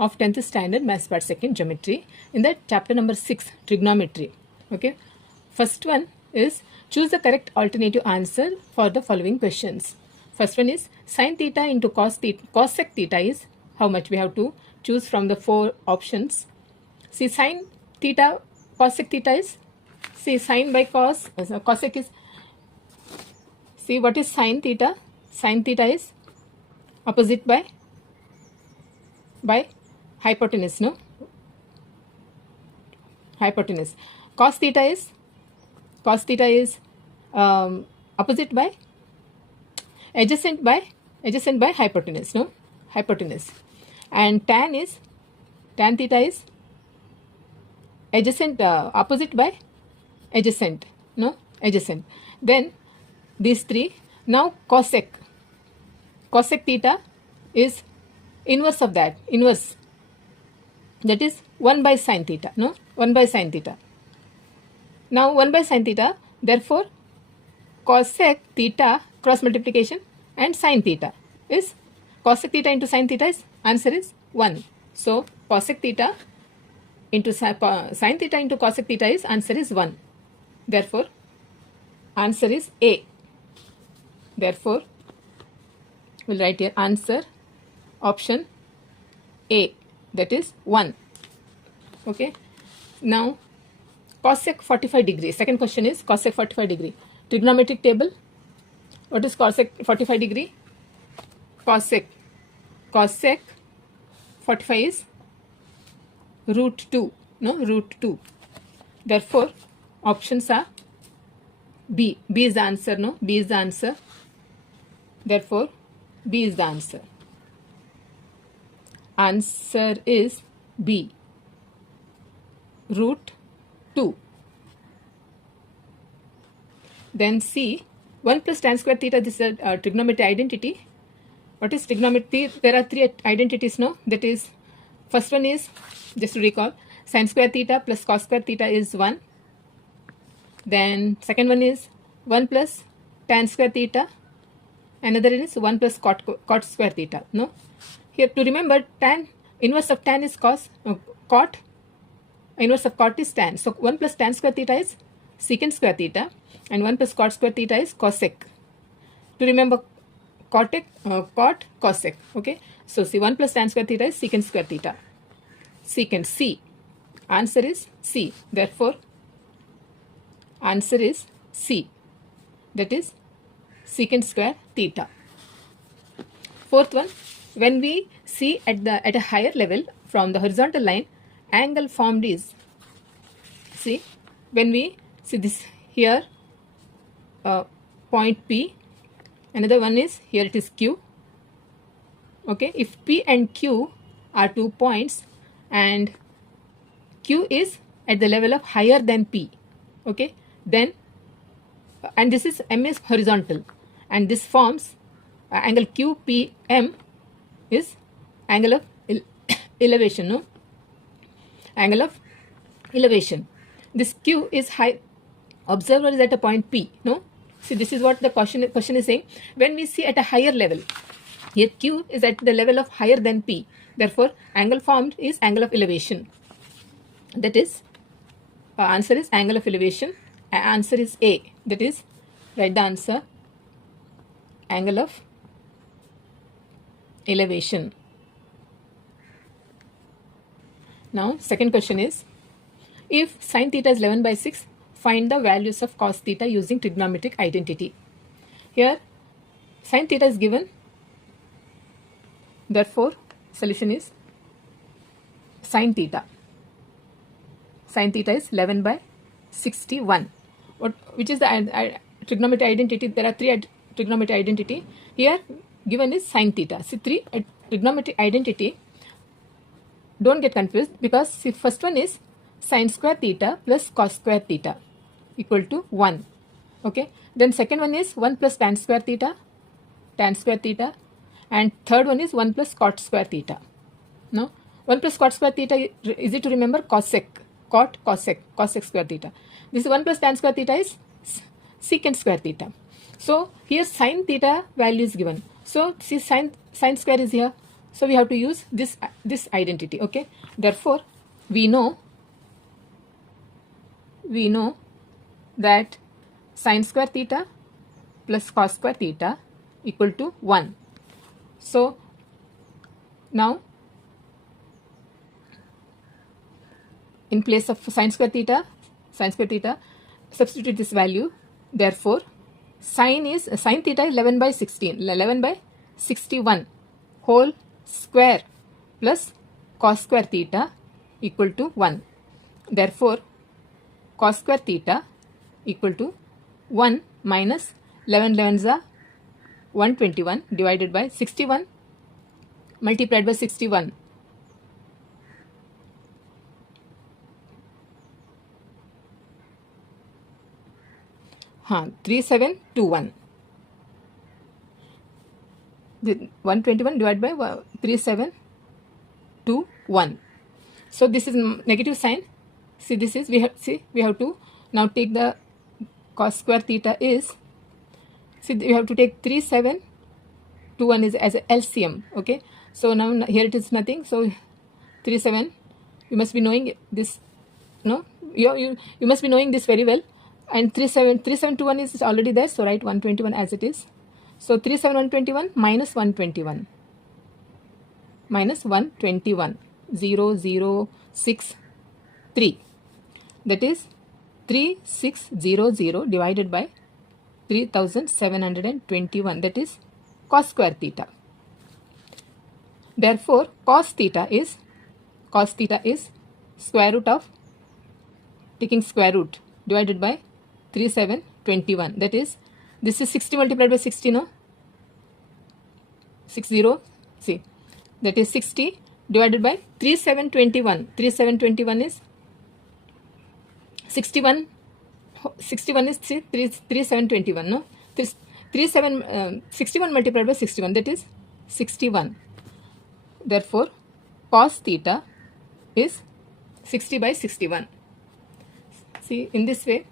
of 10th standard maths part second geometry. In that chapter number 6, trigonometry. Okay. First one is choose the correct alternative answer for the following questions. First one is sin theta into cosec theta is how much? We have to choose from the 4 options. See, sin theta cosec theta is, see, sin by cos, cosec is, see what is sin theta? Sin theta is opposite by hypotenuse, no? Hypotenuse. Cos theta is opposite by adjacent by hypotenuse, no? Hypotenuse. And tan theta is adjacent, opposite by adjacent, no? Adjacent. Then these 3. Now cosec theta is inverse of that, inverse, that is 1 by sin theta, no? 1 by sin theta. Now 1 by sin theta, therefore cosec theta cross multiplication and sin theta is, cosec theta into sin theta is, answer is 1. So cosec theta into sin theta into cosec theta is, answer is 1. Therefore answer is A. Therefore we'll write here answer option A, that is 1. Okay. Now cosec 45 degree. Second question is cosec 45 degree. Trigonometric table. What is cosec 45 degree? Cosec 45 is root 2. No, root 2. Therefore options are B. B is the answer, no? B is the answer. Therefore B is the answer. Answer is B, root 2. Then C, 1 plus tan square theta, this is a trigonometry identity. What is trigonometry? There are 3 identities, no? That is, first one is, just to recall, sin square theta plus cos square theta is 1. Then second one is 1 plus tan square theta. Another is 1 plus cot square theta, no? Here to remember, tan, inverse of tan is cot, inverse of cot is tan. So 1 plus tan square theta is secant square theta and 1 plus cot square theta is cosec. To remember cot, cosec, okay. So see, 1 plus tan square theta is secant square theta. Secant, C. Answer is C. Therefore answer is C, that is secant square theta. Fourth one, when we see at a higher level from the horizontal line, angle formed is, see, when we see this here, point P, another one is here, it is Q. Okay, if P and Q are 2 points and Q is at the level of higher than P, okay, then, and this is M is horizontal, and this forms angle QPM is angle of elevation, no? Angle of elevation. This Q is high, observer is at a point P, no? See, this is what the question is saying. When we see at a higher level, here Q is at the level of higher than P, therefore angle formed is angle of elevation. That is, answer is angle of elevation. Answer is A, that is, write the answer, angle of elevation. Now second question is, if sin theta is 11 by 6, find the values of cos theta using trigonometric identity. Here sin theta is given, therefore solution is sin theta. Sin theta is 11 by 61. Which is the trigonometry identity? There are 3 trigonometry identity. Here given is sin theta. See, 3 trigonometry identity. Don't get confused, because see, first one is sin square theta plus cos square theta equal to 1. Okay. Then second one is 1 plus tan square theta, and third one is 1 plus cot square theta. No, 1 plus cot square theta, easy to remember, cosec square theta. This 1 plus tan square theta is secant square theta. So here sin theta value is given. So see, sin square is here. So we have to use this identity. Okay, therefore we know that sine square theta plus cos square theta equal to 1. So now in place of sine square theta, substitute this value. Therefore sine theta is 11 by 61 whole square plus cos square theta equal to 1. Therefore cos square theta equal to 1 minus 11 11s are 121 divided by 61 multiplied by 61. हाँ 3721. The 121 divided by 3721. So this is negative sign. See, this is we have to now take the cos square theta is, see, we have to take 3721 is as a LCM. Okay, so now here it is nothing. So 37, you must be knowing this. No, you must be knowing this very well. And 3721 is already there, so write 121 as it is. So 121 minus 121 minus 121 0063, that is 3600 divided by 3721, that is cos square theta. Therefore cos theta is square root of, taking square root, divided by 3721, that is, this is 60 multiplied by 60, no? 60, see, that is 60 divided by 3721. 3721 is 61. 61 is 3721, no? 61 multiplied by 61, that is 61. Therefore cos theta is 60 by 61. See, in this way,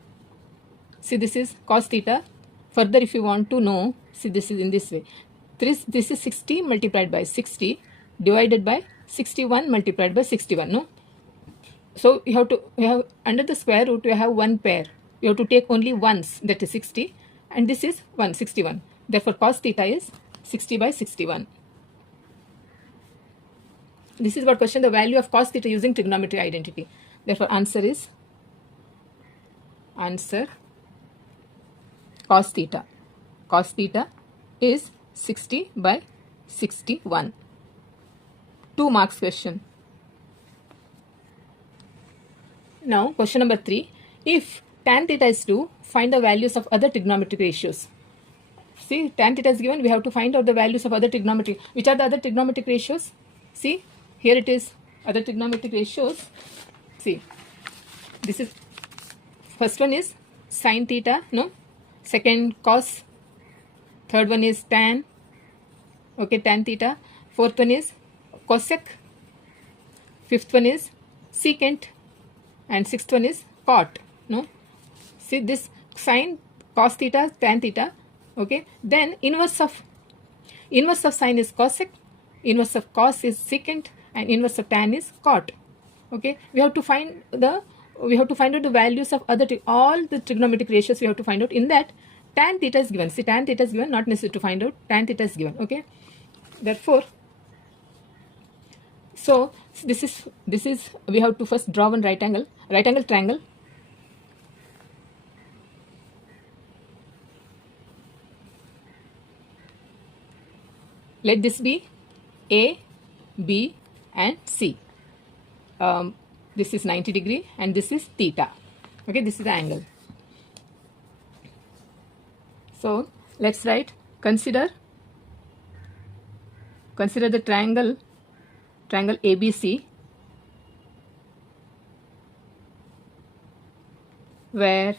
see, this is cos theta. Further, if you want to know, see, this is in this way. This is 60 multiplied by 60 divided by 61 multiplied by 61, no? So you have under the square root, you have one pair. You have to take only ones, that is 60, and this is 161. Therefore cos theta is 60 by 61. This is what question, the value of cos theta using trigonometric identity. Therefore answer is cos theta. Cos theta is 60 by 61. 2 marks question. Now question number 3. If tan theta is 2, find the values of other trigonometric ratios. See, tan theta is given, we have to find out the values of other trigonometric. Which are the other trigonometric ratios? See, here it is, other trigonometric ratios. See, this is, first one is sin theta, no? Second cos, third one is tan, okay, tan theta. Fourth one is cosec, fifth one is secant, and sixth one is cot, no? See, this sin, cos theta, tan theta, okay. Then inverse of sin is cosec, inverse of cos is secant, and inverse of tan is cot. Okay, we have to find out the values of all the trigonometric ratios. We have to find out. In that, tan theta is given. See, tan theta is given, not necessary to find out. Tan theta is given. Okay, therefore, so this is we have to first draw one right angle triangle. Let this be A, B, and C. This is 90 degree and this is theta. Okay, this is the angle. So let's write, consider the triangle ABC, where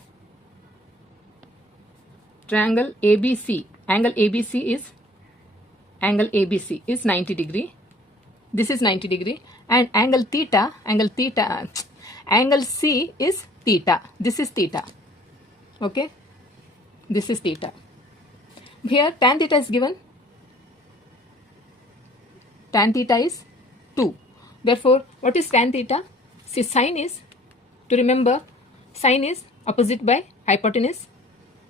triangle ABC, angle ABC is 90 degree. This is 90 degree, and angle C is theta. This is theta. Okay, this is theta. Here tan theta is given. tan theta is 2. Therefore, what is tan theta? See, sine is, to remember, sine is opposite by hypotenuse,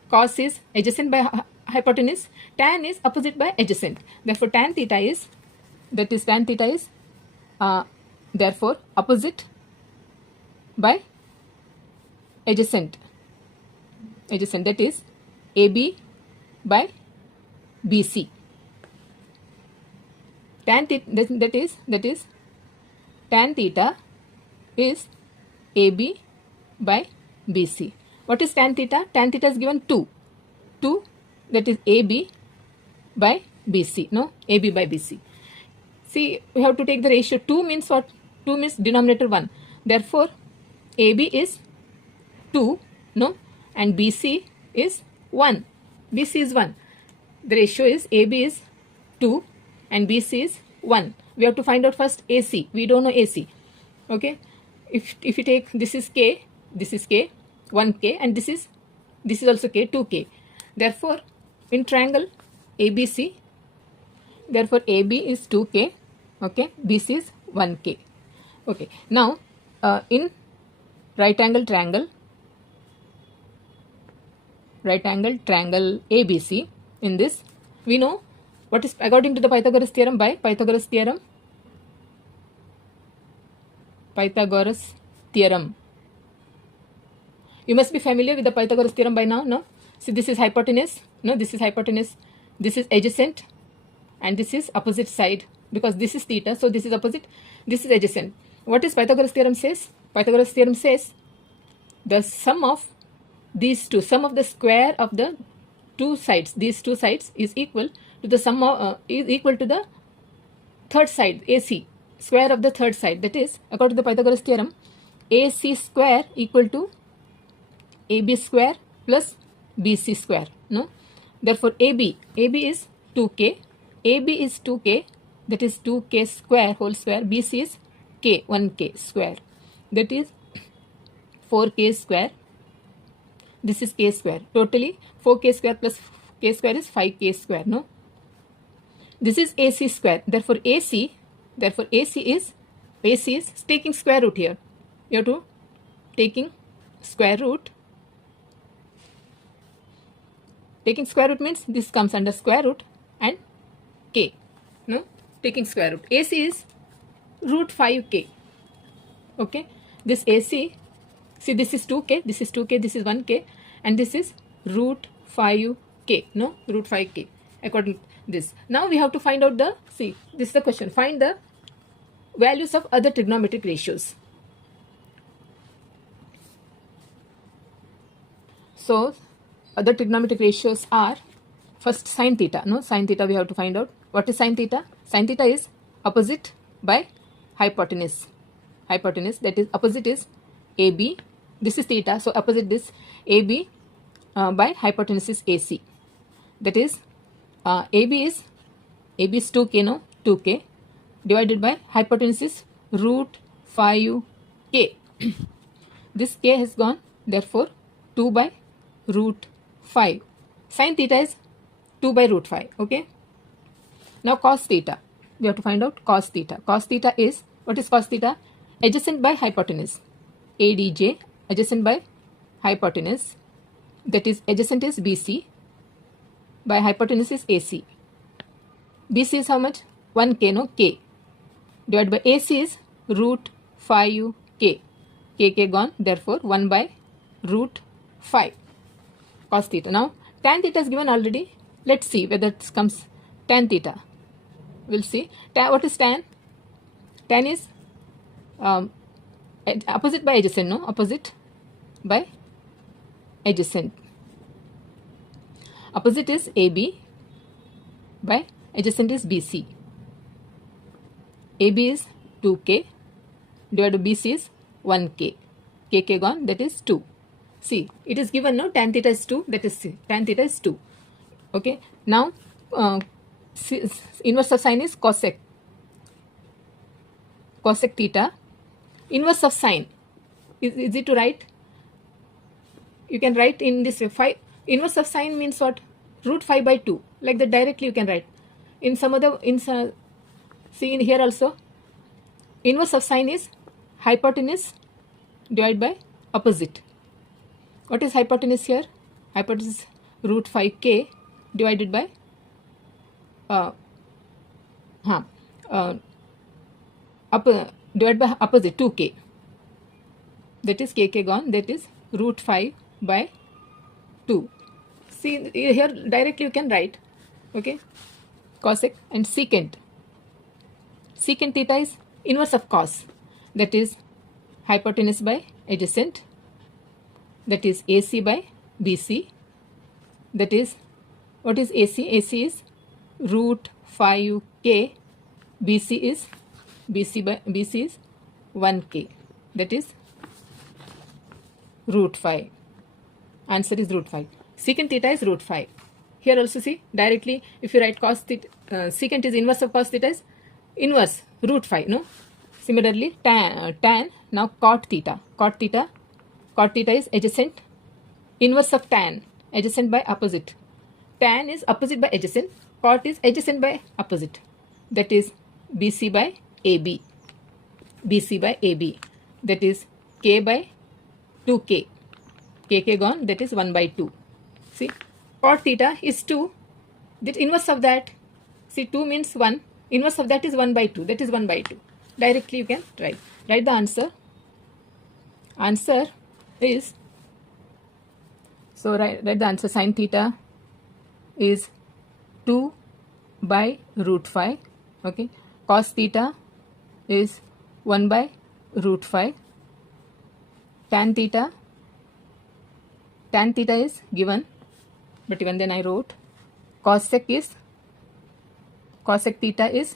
cos is adjacent by hypotenuse, tan is opposite by adjacent. Therefore, tan theta is, therefore opposite by adjacent, that is AB by BC. Tan theta, that is tan theta is AB by BC. What is tan theta? Tan theta is given 2, that is AB by BC. No, AB by BC. See, we have to take the ratio. 2 means what? 2 means denominator 1. Therefore, AB is 2, no, and BC is 1. BC is 1. The ratio is AB is 2 and BC is 1. We have to find out first AC. We don't know AC. Okay. If you take, this is K, 1K, and this is also K, 2K. Therefore, in triangle ABC, therefore AB is 2K, okay, BC is 1K. Okay. Now, in right angle triangle ABC, in this, we know what is, according to the Pythagoras theorem, by Pythagoras theorem. You must be familiar with the Pythagoras theorem by now, no? See, this is hypotenuse, no, this is hypotenuse, this is adjacent, and this is opposite side, because this is theta, so this is opposite, this is adjacent. What is Pythagoras theorem says? Pythagoras theorem says the sum of these two, sum of the square of the two sides, these two sides is equal to the sum of, is equal to the third side, AC, square of the third side. That is, according to the Pythagoras theorem, AC square equal to AB square plus BC square, no? Therefore, AB is 2K, AB is 2K, that is 2K square whole square, BC is K, 1K square, that is 4K square, this is K square, totally 4K square plus K square is 5K square, no? This is AC square, therefore AC is taking square root here. You have to taking square root. Taking square root means this comes under square root and K, no? Taking square root. AC is root 5K. Okay. This AC, see, this is 2K, this is 2K, this is 1K, and this is root 5K, no? Root 5K, according to this. Now we have to find out the, see, this is the question. Find the values of other trigonometric ratios. So, other trigonometric ratios are, first sine theta, no? Sine theta we have to find out. What is sine theta? Sine theta is opposite by hypotenuse. That is, opposite is AB. This is theta, so opposite this AB by hypotenuse is AC. That is, AB is 2K, no? 2K divided by hypotenuse is root 5K. This K has gone, therefore 2 by root 5. Sin theta is 2 by root 5. Okay. Now cos theta. We have to find out cos theta. Cos theta is, what is cos theta? Adjacent by hypotenuse. ADJ, adjacent by hypotenuse. That is, adjacent is BC. By hypotenuse is AC. BC is how much? 1K, no? K. Divided by AC is root 5K. KK gone, therefore 1 by root 5. Cos theta. Now, tan theta is given already. Let's see whether it comes tan theta. We'll see. What is tan? Tan is opposite by adjacent, no? Opposite by adjacent. Opposite is AB by adjacent is BC. AB is 2K divided by BC is 1K. KK gone, that is 2. See, it is given, no? Tan theta is 2, that is C. Tan theta is 2. Okay. Now, inverse of sine is cosec. Cosec theta. Inverse of sine. Is it to write? You can write in this way. Inverse of sine means what? Root 5 by 2. Like that directly you can write. In some other, See in here also, inverse of sine is hypotenuse divided by opposite. What is hypotenuse here? Hypotenuse root 5k divided by divided by opposite 2k. That is kk gone. That is root 5 by 2. See here directly you can write. Okay, cosec and secant. Secant theta is inverse of cos. That is hypotenuse by adjacent. That is AC by BC. That is, what is AC? AC is root 5k. BC is BC is 1k. That is root 5. Answer is root 5. Secant theta is root 5. Here also see directly if you write cos theta, secant is inverse of cos theta is inverse root 5. No. Similarly tan now cot theta. Cot theta is adjacent, inverse of tan, adjacent by opposite. Tan is opposite by adjacent, cot is adjacent by opposite. That is BC by AB. BC by AB. That is K by 2K. KK gone, that is 1 by 2. See, cot theta is 2. The inverse of that, see 2 means 1. Inverse of that is 1 by 2. That is 1 by 2. Directly you can write. Write the answer. Answer is, so write the answer. Sin theta is 2 by root 5. Okay. Cos theta is 1 by root 5. Tan theta is given, but even then I wrote. Cosec theta is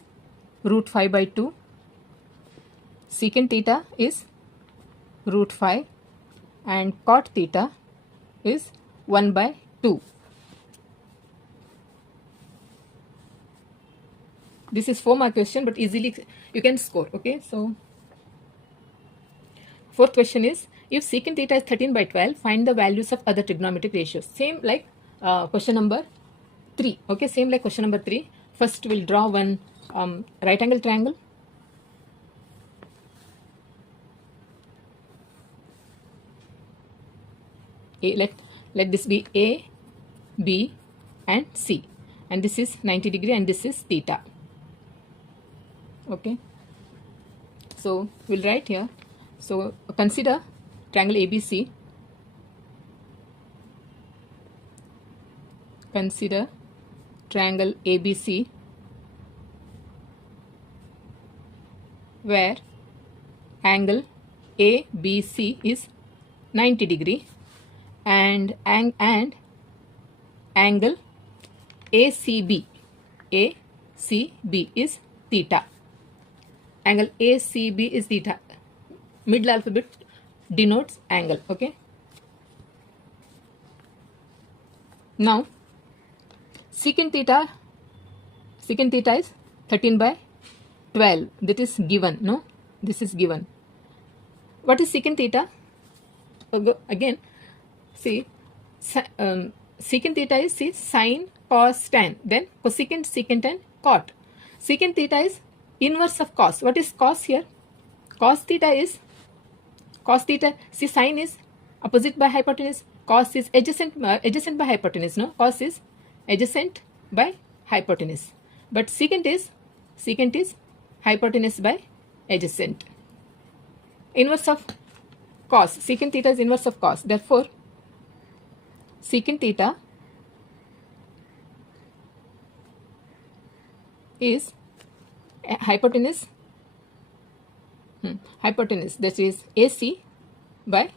root 5 by 2. Secant theta is root 5 and cot theta is 1 by 2. This is 4-mark question, but easily you can score. Okay, so fourth question is, if secant theta is 13 by 12, find the values of other trigonometric ratios. Same like question number 3. Okay, same like question number 3. First we'll draw one right angle triangle. Let this be A, B and C, and this is 90 degree and this is theta. Okay, so we'll write here. So consider triangle ABC. Consider triangle ABC where angle ABC is 90 degree and angle ACB is theta. Angle ACB is theta. Middle alphabet denotes angle. Okay. Now secant theta is 13 by 12. That is given. No, this is given. What is secant theta? Again, see, secant theta is sine, cos, tan. Then cosecant, secant and cot. Secant theta is inverse of cos. What is cos here? Cos theta, see, sine is opposite by hypotenuse. Cos is adjacent by hypotenuse. No, cos is adjacent by hypotenuse. But secant is hypotenuse by adjacent. Inverse of cos. Secant theta is inverse of cos. Therefore, secant theta is hypotenuse. Hypotenuse, that is AC by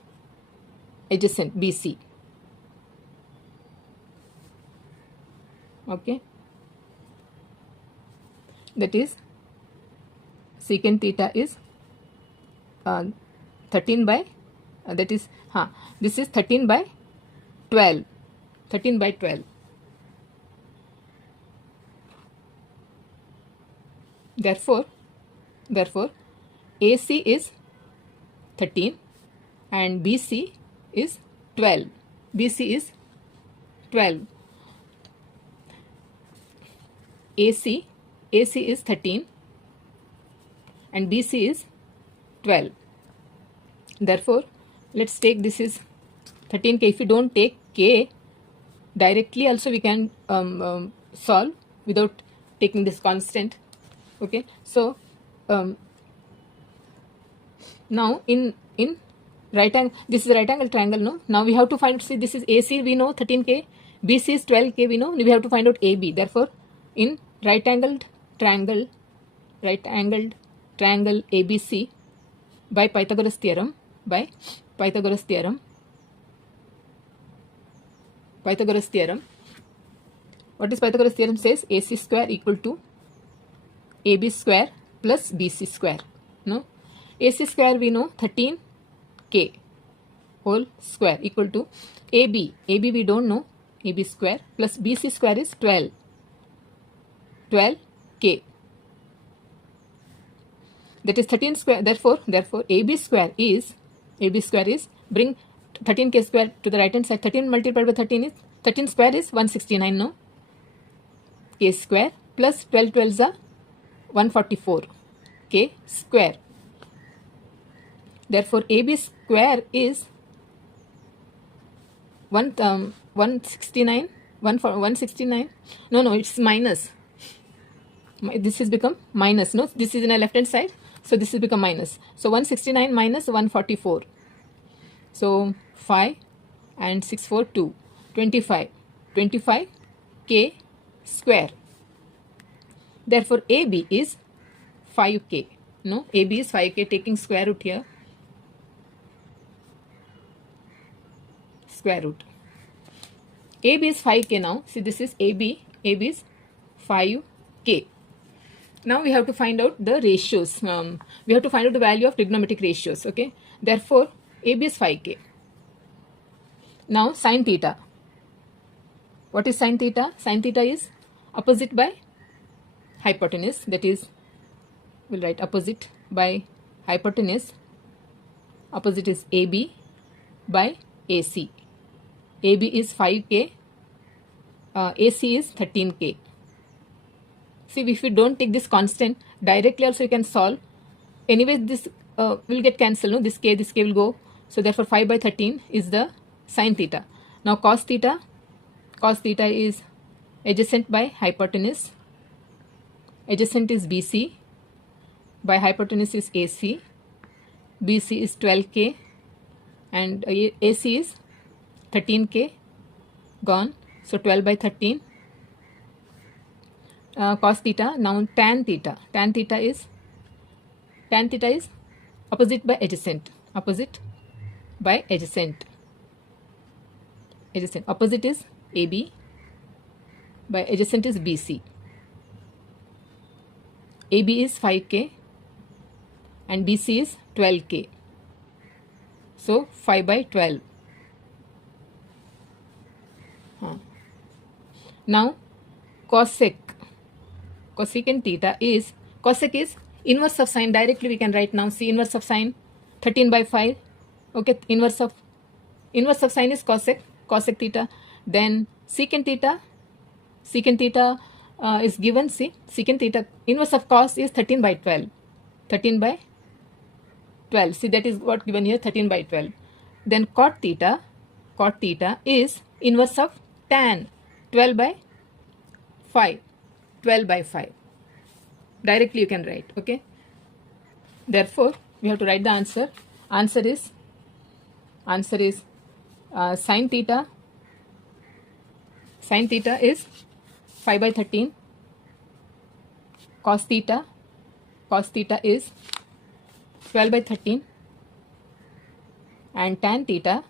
adjacent BC. Okay, that is secant theta is 13 by that is this is 13 by 12. 13 by 12. Therefore AC is 13 and BC is 12. BC is 12. AC is 13 and BC is 12. Therefore, let's take this is 13k. If you don't take k directly also we can solve without taking this constant. Okay, so now in right angle, this is a right angle triangle, no? Now we have to find, see, this is AC, we know 13k, BC is 12k, we know. We have to find out AB. Therefore, in right angled triangle ABC, by Pythagoras theorem, what is Pythagoras theorem says? AC square equal to AB square plus BC square. No, AC square we know 13k whole square equal to AB we don't know, AB square plus BC square is 12k, that is 13 square. Therefore AB square is bring 13k square to the right hand side. 13 multiplied by 13 is 13 square is 169, no? K square plus 12 12s are 144 k square. Therefore AB square is 169. No, it's minus. This has become minus, no? This is in a left hand side, so this has become minus. So 169 minus 144. So 5 and 6 4 2 25 k square. Therefore AB is 5k. No, AB is 5k, taking square root here. Square root. AB is 5k now. See, this is AB. AB is 5k. Now we have to find out the ratios. We have to find out the value of trigonometric ratios. Okay. Therefore, AB is 5k. Now sine theta. What is sine theta? Sine theta is opposite by hypotenuse. That is, we'll write opposite by hypotenuse. Opposite is AB by AC. AB is 5k. AC is 13k. See, if you don't take this constant, directly also you can solve. Anyway, this will get cancelled. No? This k will go. So therefore 5 by 13 is the sine theta. Now cos theta is adjacent by hypotenuse. Adjacent is BC, by hypotenuse is AC. BC is 12k and AC is 13k, gone. So 12 by 13 cos theta. Now tan theta is opposite by adjacent. Opposite is AB, by adjacent is BC. AB is 5k and BC is 12k. So 5 by 12. Now cosecant theta is, cosec is inverse of sine. Directly we can write now. See, inverse of sine 13 by 5. Okay, inverse of sine is cosec theta. Then secant theta is given. See, secant theta, inverse of cos is 13 by 12. 13 by 12. See, that is what given here, 13 by 12. Then cot theta is inverse of tan, 12 by 5. 12 by 5. Directly you can write. Okay. Therefore, we have to write the answer. Answer is sine theta. Sine theta is 5 by 13. Cos theta is 12 by 13. And tan theta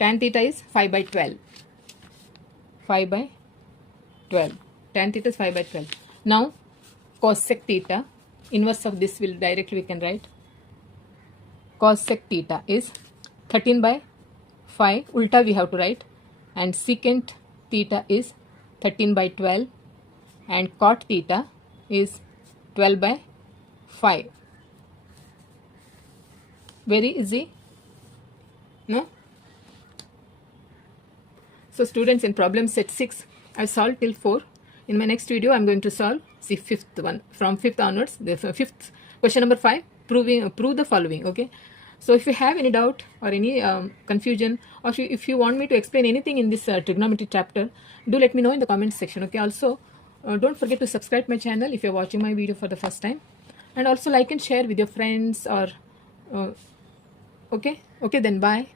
is 5 by 12. 5 by 12. Tan theta is 5 by 12. Now cosec theta, inverse of this will directly we can write. Cosec theta is 13 by 5. Ulta we have to write. And secant theta is 13 by 12. And cot theta is 12 by 5. Very easy. No? So students, in problem set 6, I solved till 4. In my next video, I'm going to solve the fifth one. From fifth onwards, the fifth question number 5, prove the following. Okay. So if you have any doubt or any confusion, or if you want me to explain anything in this trigonometry chapter, do let me know in the comment section. Okay. Also, don't forget to subscribe my channel if you're watching my video for the first time, and also like and share with your friends or okay. Then bye.